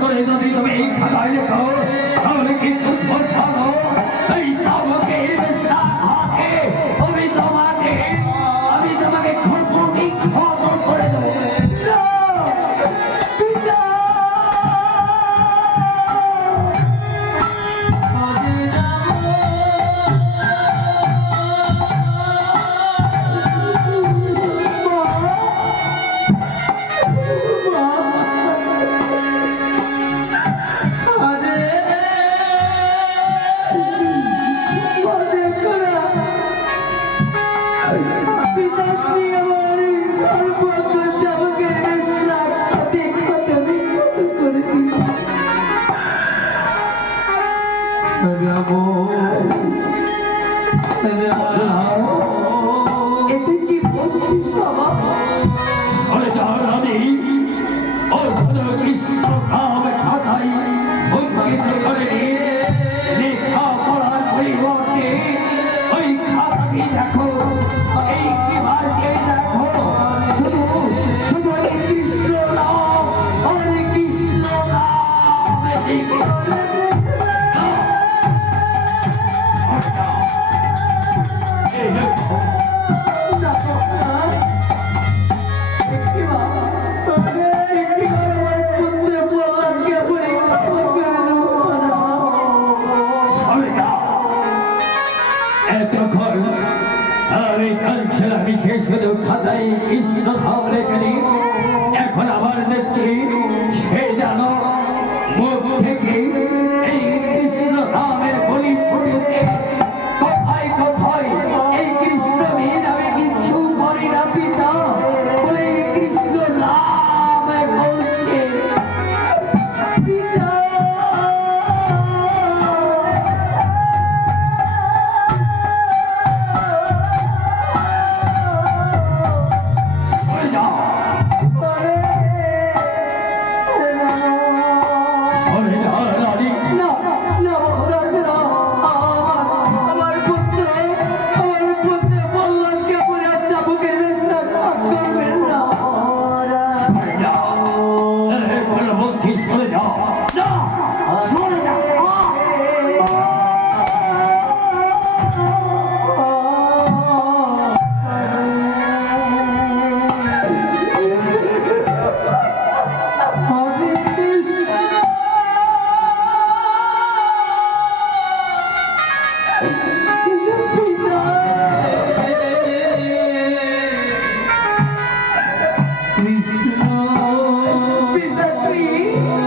করে যদি তুমি এই খাতায় লেখো তাহলে কিন্তু ভালো এই চাবুকে আমি তোমাকে খুঁটি খবর করে দেবো। এতে কি বলছিস বাবা? কৃষ্ণ নাম খাতাই অঙ্কিত করে লেখা পড়ার পরিবর্তে ওই খাতাটি দেখো, এই কি বাজে দেখো, শুধু শুধু কৃষ্ণ নাম, হরে কৃষ্ণ নাম। আমি শেষ হলে খাতায় কৃষ্ণ ধাম রেখে দিই। এখন আবার দেখছি সে যেন মুখ থেকে এই কৃষ্ণ ধামের বলি ফুটেছে। কোথায় কোথায় এই কৃষ্ণ বিন আমি কিচ্ছু করি না পিতা বলে কৃষ্ণ নাম বলছে। পিতা বলছিস চলে যাও।